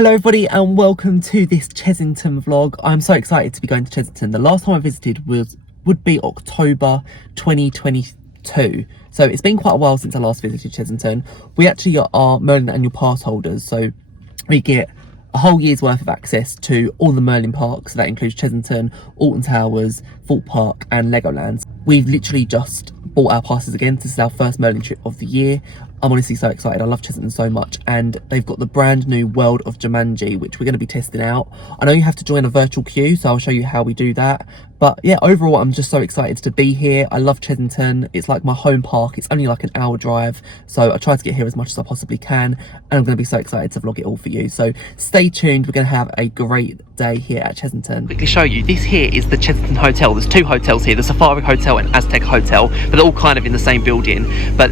Hello everybody and welcome to this Chessington vlog. I'm so excited to be going to Chessington. The last time I visited would be October 2022. So it's been quite a while since I last visited Chessington. We actually are Merlin annual pass holders, so we get a whole year's worth of access to all the Merlin parks. So that includes Chessington, Alton Towers, Thorpe Park and Legoland. We've literally just bought our passes again. This is our first Merlin trip of the year. I'm honestly so excited. I love Chessington so much, and they've got the brand new World of Jumanji, which we're going to be testing out. I know you have to join a virtual queue, so I'll show you how we do that. But yeah, overall, I'm just so excited to be here. I love Chessington. It's like my home park. It's only like an hour drive, so I try to get here as much as I possibly can, and I'm going to be so excited to vlog it all for you. So stay tuned. We're going to have a great day here at Chessington. Quickly show you, this here is the Chessington Hotel. There's two hotels here, the Safari Hotel and Aztec Hotel, but they're all kind of in the same building. But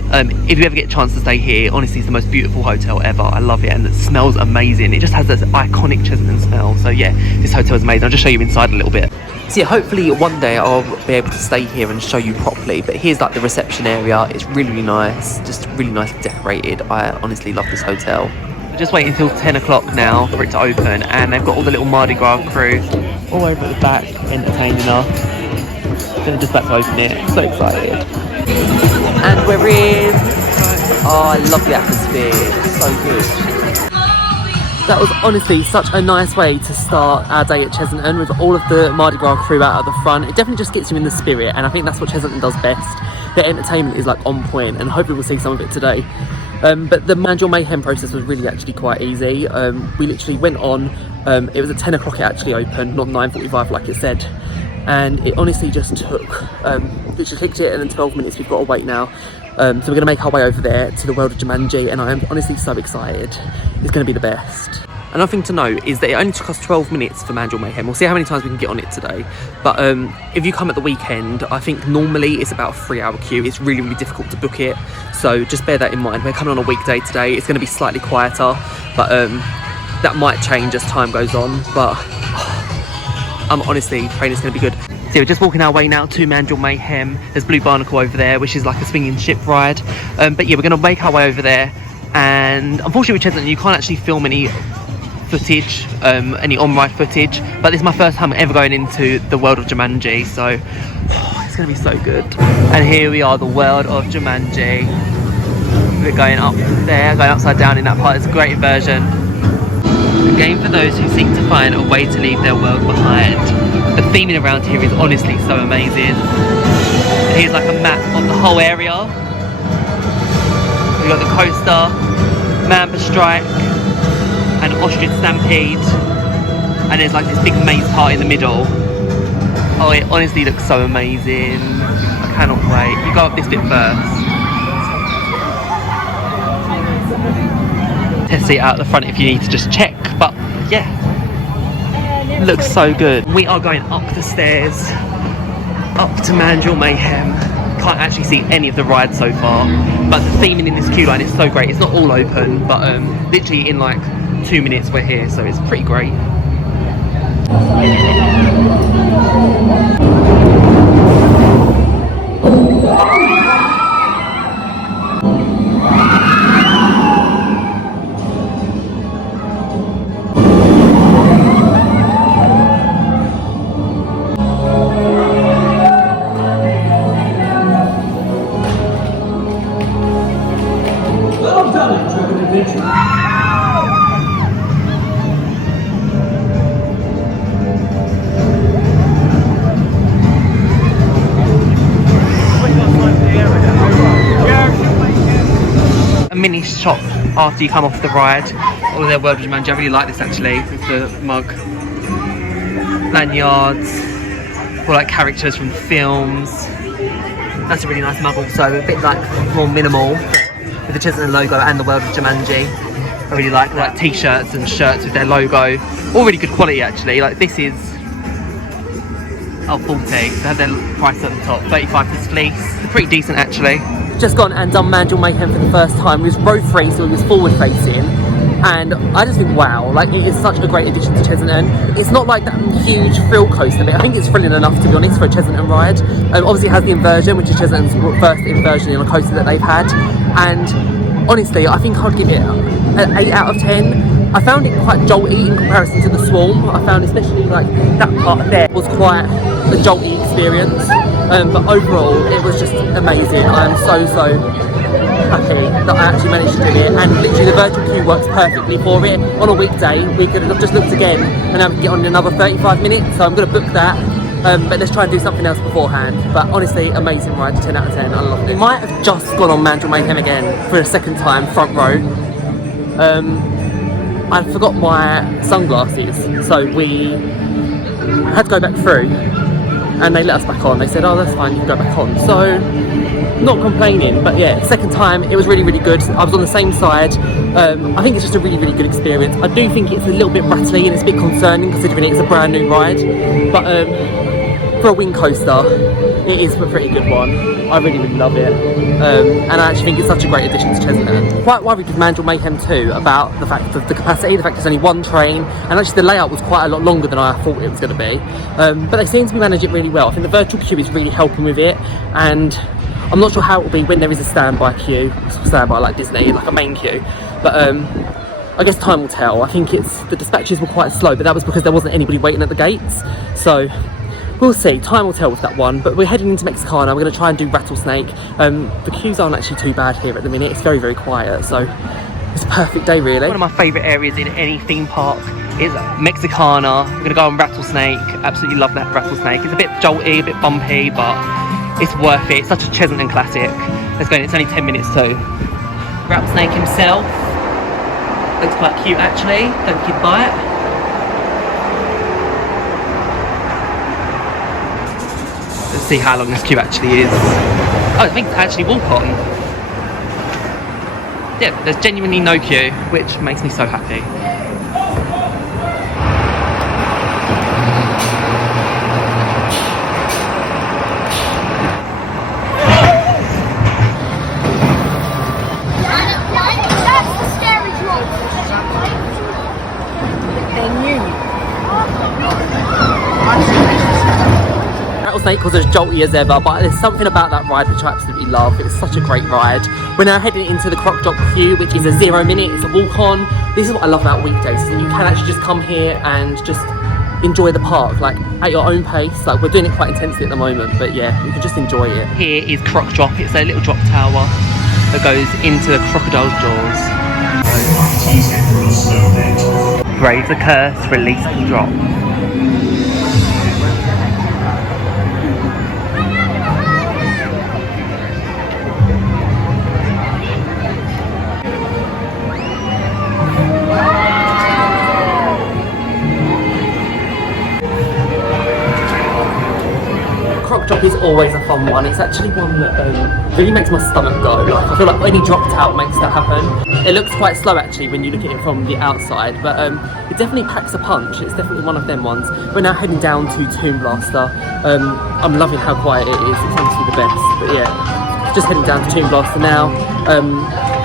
if you ever get a chance to stay here, honestly, it's the most beautiful hotel ever. I love it, and it smells amazing. It just has this iconic Chessington smell. So yeah, this hotel is amazing. I'll just show you inside a little bit. So yeah, hopefully one day I'll be able to stay here and show you properly. But here's like the reception area. It's really, really nice, just really nicely decorated. I honestly love this hotel. Just waiting until 10 o'clock now for it to open, and they've got all the little Mardi Gras crew all over at the back entertaining us. They're just about to open it. I'm so excited. And we're in. Oh, I love the atmosphere. It's so good. That was honestly such a nice way to start our day at Chessington, with all of the Mardi Gras crew out at the front. It definitely just gets you in the spirit, and I think that's what Chessington does best. Their entertainment is like on point, and hopefully we'll see some of it today. But the Mandrill Mayhem process was really actually quite easy. We literally went on, it was at 10 o'clock it actually opened, not 9:45 like it said. And it honestly just took, literally clicked it, and in 12 minutes we've got to wait now. So we're going to make our way over there to the World of Jumanji, and I am honestly so excited. It's going to be the best. Another thing to note is that it only took us 12 minutes for Mandrill Mayhem. We'll see how many times we can get on it today. But if you come at the weekend, I think normally it's about a 3-hour queue. It's really, really difficult to book it. So just bear that in mind. We're coming on a weekday today. It's going to be slightly quieter, but that might change as time goes on. But I'm honestly praying it's going to be good. So we're just walking our way now to Mandrill Mayhem. There's Blue Barnacle over there, which is like a swinging ship ride. But yeah, we're going to make our way over there. And unfortunately with Chessington, you can't actually film any footage, any on-ride footage, but this is my first time ever going into the World of Jumanji, so it's gonna be so good. And here we are, the World of Jumanji. We're going up there, going upside down in that part. It's a great inversion. A game for those who seek to find a way to leave their world behind. The theming around here is honestly so amazing. Here's like a map of the whole area. We've got the coaster, Mamba Strike, and Ostrich Stampede, and there's like this big maze part in the middle. Oh, it honestly looks so amazing. I cannot wait. You go up this bit first. Test it out the front if you need to just check, but yeah, looks so good. We are going up the stairs, up to Mandrill Mayhem. Can't actually see any of the rides so far, but the theming in this queue line is so great. It's not all open, but literally in like 2 minutes we're here, so it's pretty great. Well done, Driven Adventure. Mini shop after you come off the ride, all their World of Jumanji. I really like this actually, with the mug, lanyards, all like characters from the films. That's a really nice mug also, a bit like more minimal, with the Chessington logo and the World of Jumanji. I really like that. Like t-shirts and shirts with their logo, all really good quality actually. Like this is 40, they have their price at the top, 35 this fleece. They're pretty decent actually. Just gone and done Mandrill Mayhem for the first time. It was both facing, it was forward facing, and I just think wow, like it is such a great addition to Chessington. It's not like that huge thrill coaster, but I think it's thrilling enough to be honest for a Chessington ride. Obviously it has the inversion, which is Chessington's first inversion in a coaster that they've had, and honestly I think I'd give it an 8 out of 10. I found it quite jolty in comparison to the Swarm. I found especially like that part there was quite a jolty experience. But overall, it was just amazing. I am so happy that I actually managed to do it, and literally the virtual queue works perfectly for it. On a weekday, we could have just looked again and have to get on in another 35 minutes, so I'm going to book that. But let's try and do something else beforehand. But honestly, amazing ride, 10 out of 10, I loved it. We might have just gone on Mandrill Mayhem again for a second time, front row. I forgot my sunglasses, so we had to go back through, and they let us back on. They said, oh, that's fine, you can go back on. So, not complaining, but yeah, second time, it was really good. I was on the same side. I think it's just a really good experience. I do think it's a little bit rattly and it's a bit concerning considering it's a brand new ride, but for a wing coaster, it is a pretty good one. I really love it, and I actually think it's such a great addition to Chessington. Quite worried with Mandrill Mayhem too about the fact of the capacity, the fact there's only one train, and actually the layout was quite a lot longer than I thought it was going to be. But they seem to be managing it really well. I think the virtual queue is really helping with it, and I'm not sure how it will be when there is a standby queue, standby like Disney, like a main queue. But I guess time will tell. I think the dispatches were quite slow, but that was because there wasn't anybody waiting at the gates. So we'll see, time will tell with that one. But we're heading into Mexicana, we're going to try and do Rattlesnake. The queues aren't actually too bad here at the minute, it's very quiet, so it's a perfect day really. One of my favourite areas in any theme park is Mexicana. We're going to go on Rattlesnake, absolutely love that Rattlesnake. It's a bit jolty, a bit bumpy, but it's worth it, it's such a Chessington classic. Let's go in, it's only 10 minutes too. Rattlesnake himself, looks quite cute actually, don't keep by it. Let's see how long this queue actually is. Oh, I think it's actually walk on. Yeah, there's genuinely no queue, which makes me so happy. Rattlesnake was as jolty as ever, but there's something about that ride which I absolutely love. It was such a great ride. We're now heading into the Croc Drop queue, which is a 0 minute, it's a walk on. This is what I love about weekdays, is that you can actually just come here and just enjoy the park, like at your own pace. Like we're doing it quite intensely at the moment, but yeah, you can just enjoy it. Here is Croc Drop, it's a little drop tower that goes into the crocodile's jaws. Brave the curse, release the drop. Drop is always a fun one. It's actually one that really makes my stomach go. Like, I feel like any dropped out makes that happen. It looks quite slow actually when you look at it from the outside, but it definitely packs a punch. It's definitely one of them ones. We're now heading down to Tomb Blaster. I'm loving how quiet it is. It's honestly the best. But yeah, just heading down to Tomb Blaster now.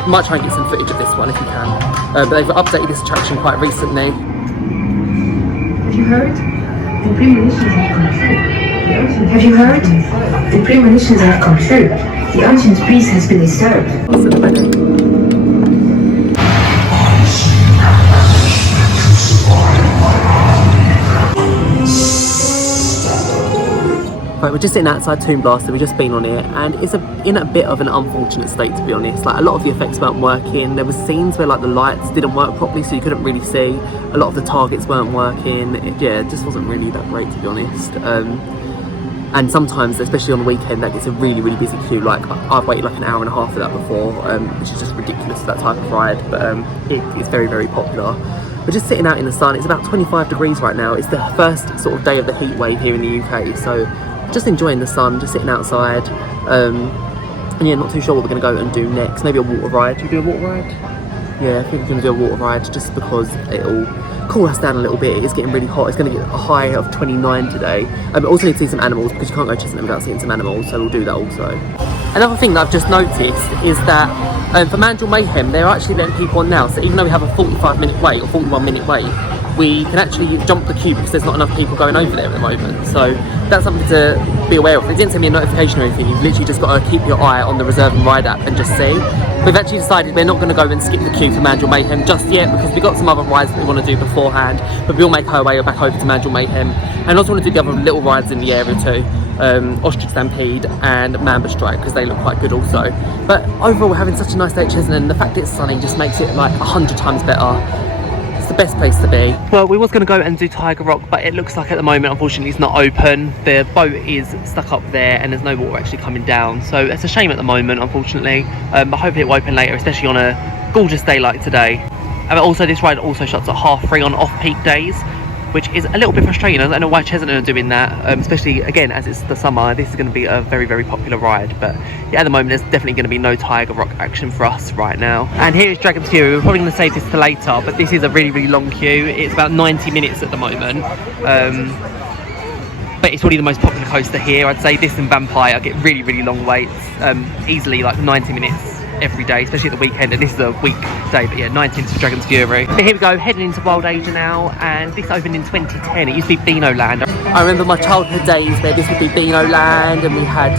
Might try and get some footage of this one if you can. But they've updated this attraction quite recently. Have you heard? The premonitions have come true. Have you heard? The premonitions have come true. The ancient peace has been disturbed. Right, we're just sitting outside Tomb Blaster, we've just been on it, and it's in a bit of an unfortunate state to be honest. Like a lot of the effects weren't working, there were scenes where like the lights didn't work properly so you couldn't really see, a lot of the targets weren't working, it just wasn't really that great to be honest. And sometimes, especially on the weekend, that gets a really busy queue. Like I've waited like an hour and a half for that before, which is just ridiculous for that type of ride, but it's very popular. We're just sitting out in the sun, it's about 25 degrees right now, it's the first sort of day of the heat wave here in the UK, so just enjoying the sun, just sitting outside, and yeah, not too sure what we're going to go and do next. Maybe a water ride. Do you do a water ride? Yeah, I think we're going to do a water ride just because it'll cool us down a little bit. It's getting really hot. It's going to get a high of 29 today. We also need to see some animals because you can't go to Chessington without seeing some animals, so we'll do that also. Another thing that I've just noticed is that for Mandrill Mayhem, they're actually letting people on now. So even though we have a 45-minute wait or 41-minute wait, we can actually jump the queue because there's not enough people going over there at the moment. So that's something to be aware of. It didn't send me a notification or anything. You've literally just got to keep your eye on the Reserve and Ride app and just see. We've actually decided we're not going to go and skip the queue for Mandrill Mayhem just yet because we've got some other rides that we want to do beforehand, but we'll make our way back over to Mandrill Mayhem. And also want to do the other little rides in the area too. Ostrich Stampede and Mamba Strike because they look quite good also. But overall we're having such a nice day at Chessington, and the fact that it's sunny just makes it like 100 times better. It's the best place to be. Well, we was going to go and do Tiger Rock, but it looks like at the moment unfortunately it's not open. The boat is stuck up there and there's no water actually coming down, so it's a shame at the moment unfortunately, but hopefully it will open later, especially on a gorgeous day like today. And also this ride also shuts at 3:30 on off-peak days, which is a little bit frustrating. I don't know why Chessington are doing that, especially again as it's the summer. This is going to be a very, very popular ride, but yeah, at the moment there's definitely going to be no Tiger Rock action for us right now. And here is Dragon's Fury. We're probably going to save this for later, but this is a really, really long queue. It's about 90 minutes at the moment, but it's probably the most popular coaster here. I'd say this and Vampire get really, really long waits, easily like 90 minutes every day, especially at the weekend, and this is a weekday, but yeah, 90 minutes for Dragon's Fury. But here we go, heading into Wild Asia now, and this opened in 2010. It used to be Beano Land. I remember my childhood days where this would be Beano Land, and we had,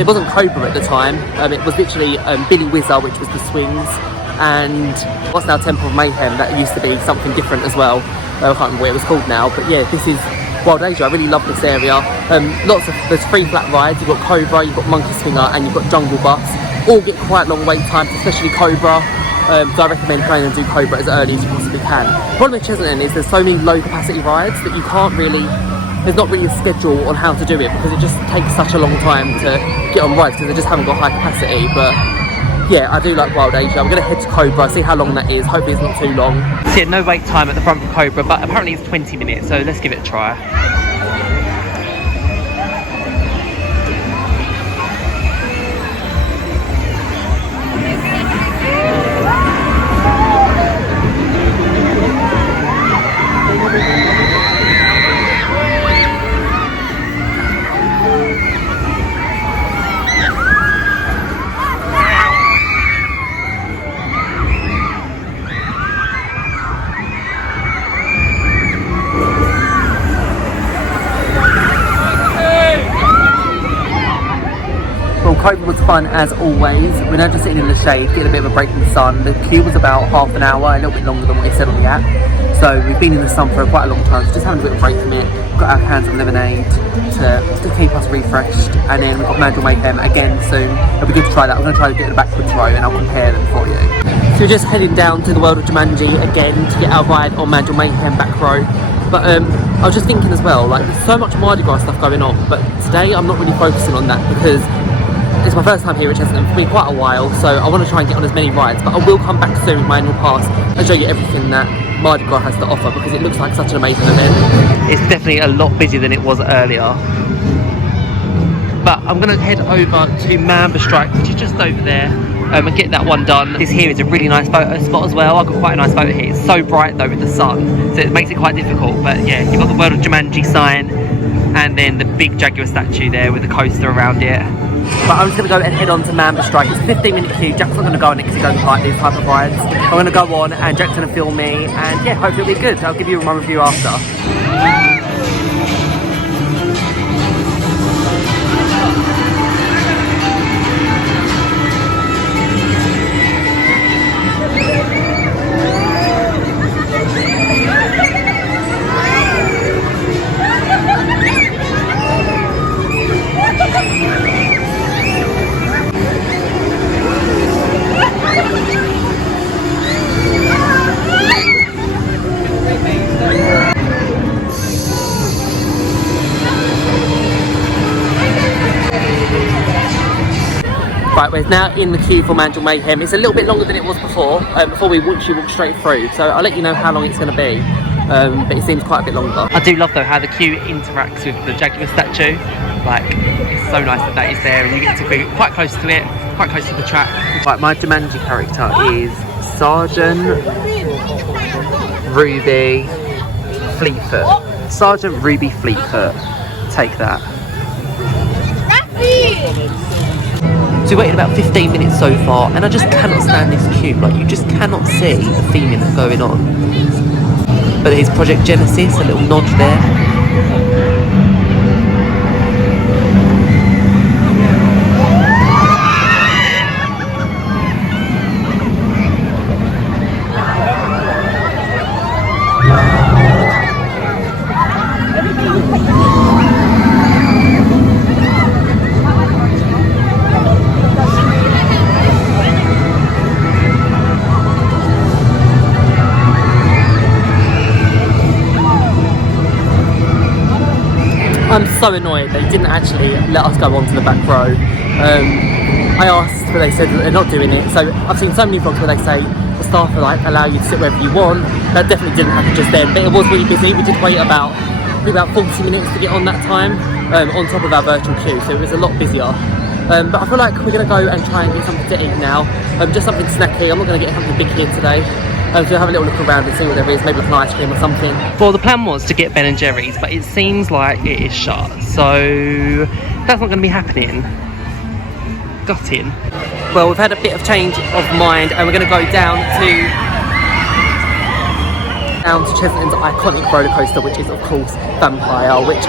it wasn't Kobra at the time, it was literally Billy Whizzer, which was the swings, and what's now Temple of Mayhem, that used to be something different as well. I can't remember what it was called now, but yeah, this is Wild Asia. I really love this area. There's 3 flat rides. You've got Kobra, you've got Monkey Swinger, and you've got Jungle Bus. All get quite long wait times, especially Kobra. So I recommend trying to do Kobra as early as you possibly can. The problem with Chessington is there's so many low capacity rides that you can't really, there's not really a schedule on how to do it because it just takes such a long time to get on rides because they just haven't got high capacity. But yeah, I do like Wild Asia. I'm going to head to Kobra, see how long that is. Hopefully it's not too long. So yeah, no wait time at the front for Kobra, but apparently it's 20 minutes, so let's give it a try. Kobra was fun as always. We're now just sitting in the shade, getting a bit of a break from the sun. The queue was about half an hour, a little bit longer than what it said on the app. So we've been in the sun for quite a long time, so just having a bit of a break from it. We've got our cans of lemonade to keep us refreshed. And then we've got Mandrill Mayhem again soon. It'll be good to try that. I'm going to try to get the backwards row and I'll compare them for you. So we're just heading down to the World of Jumanji again to get our ride on Mandrill Mayhem back row. But I was just thinking as well, like there's so much Mardi Gras stuff going on, but today I'm not really focusing on that because it's my first time here at Chessington. It's been quite a while, so I want to try and get on as many rides, but I will come back soon with my annual pass and show you everything that Mardi Gras has to offer because it looks like such an amazing event. It's definitely a lot busier than it was earlier. But I'm going to head over to Mamba Strike, which is just over there, and get that one done. This here is a really nice photo spot as well. I've got quite a nice photo here. It's so bright though with the sun, so it makes it quite difficult. But yeah, you've got the World of Jumanji sign, and then the big Jaguar statue there with the coaster around it. But I'm just going to go and head on to Mamba Strike. It's a 15-minute queue. Jack's not going to go on it because he doesn't like these type of rides. I'm going to go on and Jack's going to film me, and yeah, hopefully it'll be good. I'll give you my review after. Right, we're now in the queue for Mandrill Mayhem. It's a little bit longer than it was before we walk straight through. So I'll let you know how long it's going to be, but it seems quite a bit longer. I do love though how the queue interacts with the Jaguar statue. Like, it's so nice that that is there and you get to be quite close to it, quite close to the track. Right, my Jumanji character is Sergeant Ruby Fleetfoot. Sergeant Ruby Fleetfoot. Take that. So we waited about 15 minutes so far, and I just cannot stand this queue. Like, you just cannot see the theming that's going on. But there's Project Genesis, a little nod there. I'm so annoyed they didn't actually let us go onto the back row. I asked, but they said that they're not doing it. So I've seen so many vlogs where they say the staff are like allow you to sit wherever you want. That definitely didn't happen just then, but it was really busy. We did wait about 40 minutes to get on that time, on top of our virtual queue, so it was a lot busier. But I feel like we're going to go and try and get something to eat now. Just something snacky. I'm not going to get something big here today. So we'll have a little look around and see what there is, maybe like an ice cream or something. Well, the plan was to get Ben & Jerry's, but it seems like it is shut, so that's not going to be happening. Gutting. Well, we've had a bit of change of mind and we're going to go down to Chessington's iconic roller coaster, which is of course Vampire, which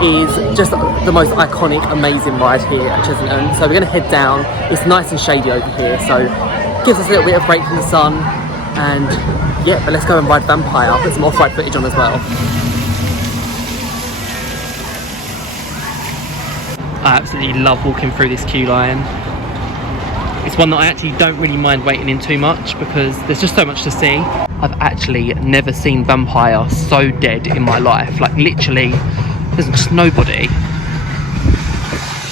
is just the most iconic, amazing ride here at Chessington. So we're going to head down. It's nice and shady over here, so it gives us a little bit of break from the sun. And yeah, but let's go and ride Vampire. I'll put some off-ride footage on as well. I absolutely love walking through this queue line. It's one that I actually don't really mind waiting in too much because there's just so much to see. I've actually never seen Vampire so dead in my life. Like literally, there's just nobody.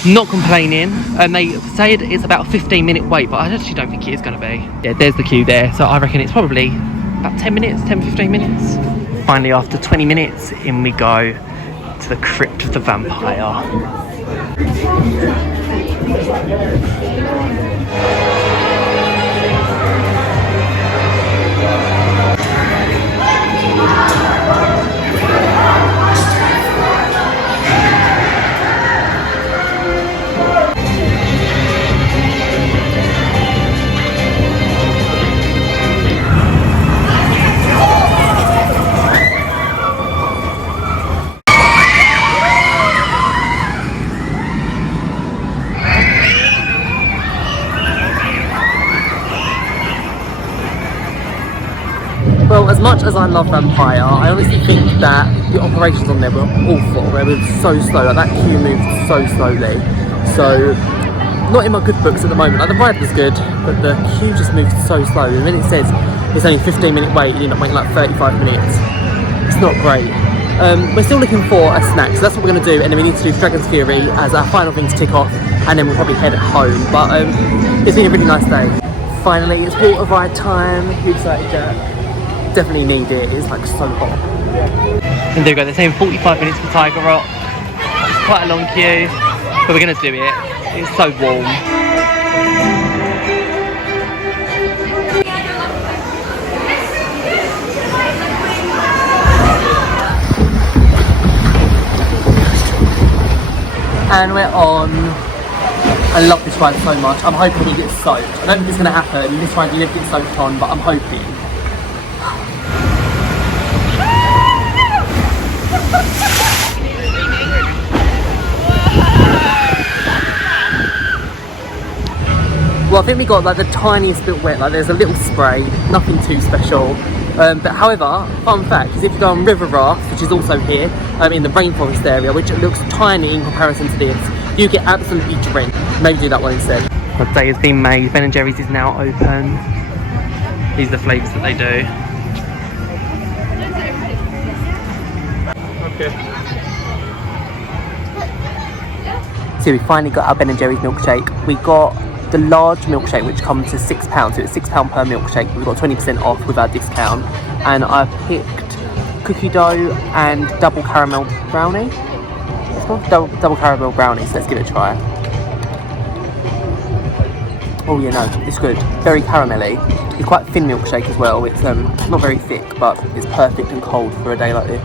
Not complaining, and they say it's about a 15-minute wait, but I actually don't think it is going to be. Yeah, there's the queue there, so I reckon it's probably about 10 minutes, 10-15 minutes. Finally, after 20 minutes, in we go to the crypt of the vampire. Well, as much as I love Vampire, I honestly think that the operations on there were awful. They were so slow, like that queue moved so slowly. So, not in my good books at the moment. Like the ride was good, but the queue just moved so slow. And then it says it's only a 15-minute wait, you end up waiting like 35 minutes. It's not great. We're still looking for a snack, so that's what we're going to do, and then we need to do Dragon's Fury as our final thing to tick off, and then we'll probably head home. But it's been a really nice day. Finally, it's water ride time. You excited, Jack? Definitely need it. It's like so hot. And there we go. They're saying 45 minutes for Tiger Rock. It's quite a long queue, but we're gonna do it. It's so warm. And we're on. I love this ride so much. I'm hoping we get soaked. I don't think it's gonna happen. This ride you never get soaked on, but I'm hoping. Well, I think we got like the tiniest bit wet, like there's a little spray, nothing too special. But however, fun fact is if you go on River Raft, which is also here, in the rainforest area, which looks tiny in comparison to this, you get absolutely drenched. Maybe do that one instead. The day has been made. Ben & Jerry's is now open. These are the flavours that they do. So we finally got our Ben & Jerry's milkshake. We got the large milkshake, which comes to £6, so it's £6 per milkshake. We've got 20% off with our discount, and I picked cookie dough and double caramel brownie. It's called double caramel brownie, so let's give it a try. Oh yeah, no, it's good. Very caramelly. It's quite a thin milkshake as well. It's not very thick, but it's perfect and cold for a day like this.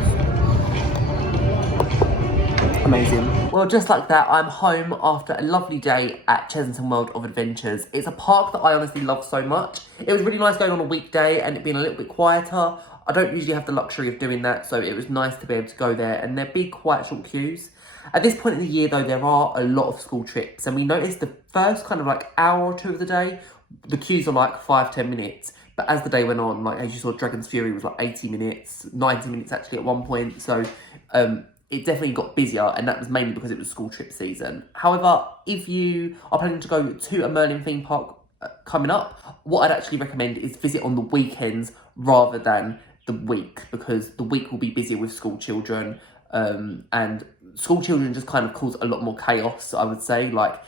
Amazing. Well, just like that, I'm home after a lovely day at Chessington World of Adventures. It's a park that I honestly love so much. It was really nice going on a weekday and it being a little bit quieter. I don't usually have the luxury of doing that, so it was nice to be able to go there, and there'd be quite short queues. At this point in the year, though, there are a lot of school trips, and we noticed the first kind of like hour or two of the day, the queues are like 5-10 minutes. But as the day went on, like as you saw, Dragon's Fury was like 80 minutes, 90 minutes actually at one point. So it definitely got busier, and that was mainly because it was school trip season. However, if you are planning to go to a Merlin theme park coming up, what I'd actually recommend is visit on the weekends rather than the week, because the week will be busier with school children, and school children just kind of cause a lot more chaos, I would say. Like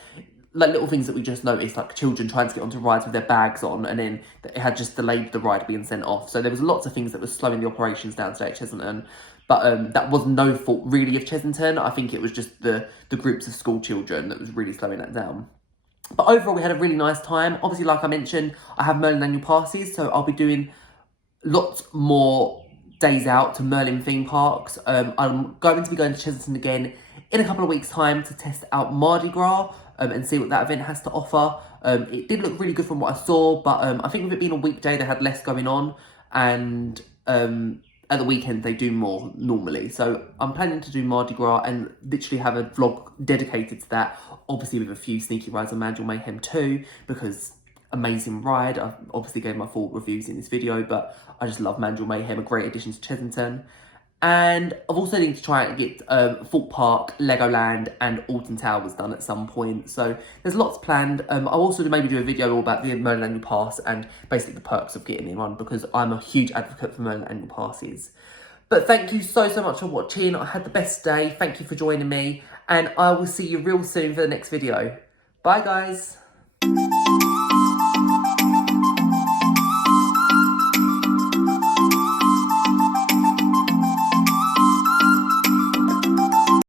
little things that we just noticed, like children trying to get onto rides with their bags on, and then it had just delayed the ride being sent off. So there was lots of things that were slowing the operations down today at Chessington. But that was no fault really of Chessington. I think it was just the groups of school children that was really slowing that down. But overall, we had a really nice time. Obviously, like I mentioned, I have Merlin annual passes, so I'll be doing lots more days out to Merlin theme parks. I'm going to be going to Chessington again in a couple of weeks' time to test out Mardi Gras and see what that event has to offer. It did look really good from what I saw, but I think with it being a weekday, they had less going on, and at the weekend they do more normally. So I'm planning to do Mardi Gras and literally have a vlog dedicated to that, obviously with a few sneaky rides on Mandrill Mayhem too, because amazing ride. I obviously gave my full reviews in this video, but I just love Mandrill Mayhem, a great addition to Chessington. And I've also need to try and get Thorpe Park, Legoland and Alton Towers done at some point. So there's lots planned. I'll also maybe do a video all about the Merlin Annual Pass and basically the perks of getting it on, because I'm a huge advocate for Merlin Annual Passes. But thank you so much for watching. I had the best day. Thank you for joining me. And I will see you real soon for the next video. Bye, guys.